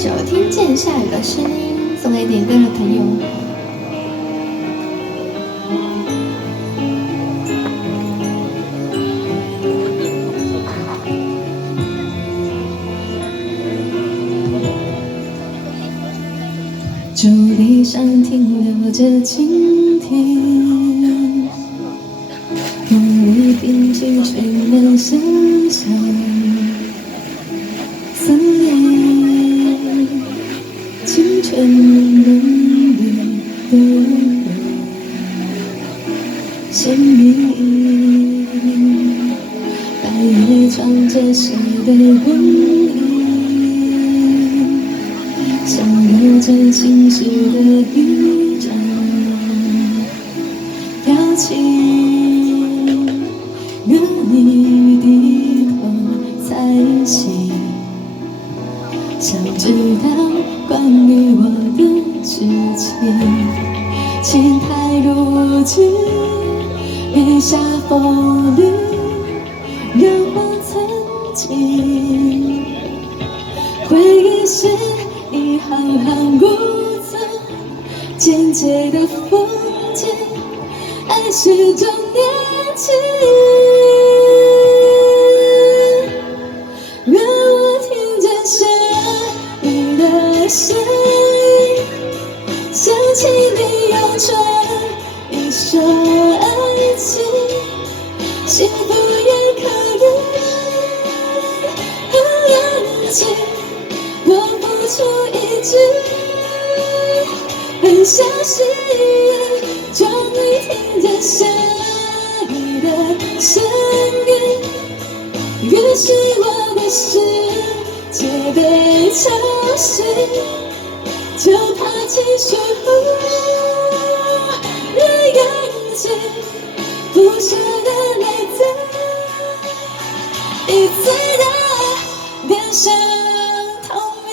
首听见下雨的声音，送给点歌的朋友。竹地上停留着蜻蜓，梦里编织吹满想象。森林，清晨梦里的鲜明，白夜装着谁的光影？像有着心事的一张表情，愿你低头才行。想知道关于我的事情，情太如今，雨下风里，让我曾经回忆是一行行如此简洁的风景，爱是种年轻。愿我听见下雨的声音，想起你用唇一说爱情，幸福也可以很安静。我付出一直很相信，终于听见下雨的声音，于是我的世界被吵醒，就怕情绪越拥挤，不舍的泪在一次的变成透明。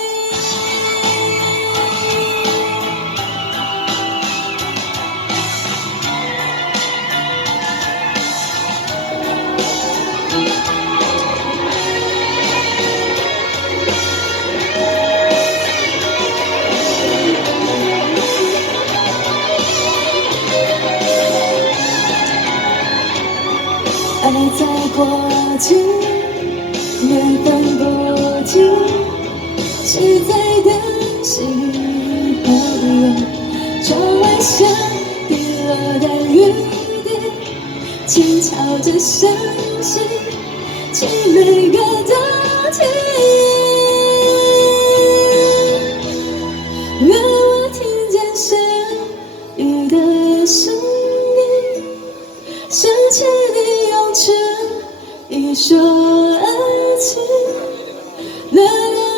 爱在过境，缘分不停，是在等心后，窗外下滴落的雨滴，轻敲着伤心，请每个冬天。愿我听见下雨的声音，想起你用唇一说爱情，热烈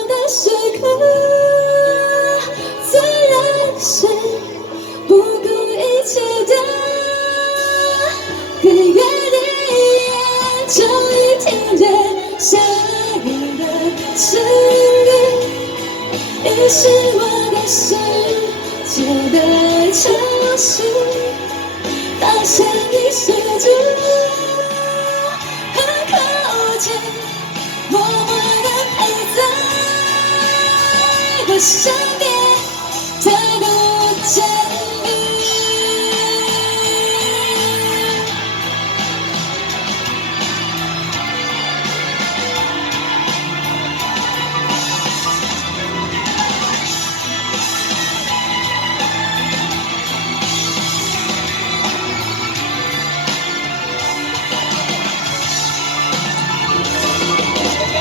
的时刻，虽然是不顾一切的个约定，终于听见下雨的声音，于是我的世界被吵醒，发现你始终很靠近，默默地陪在我身边，太不证明。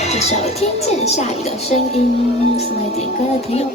这首听见下雨的声音，送来点歌的朋友。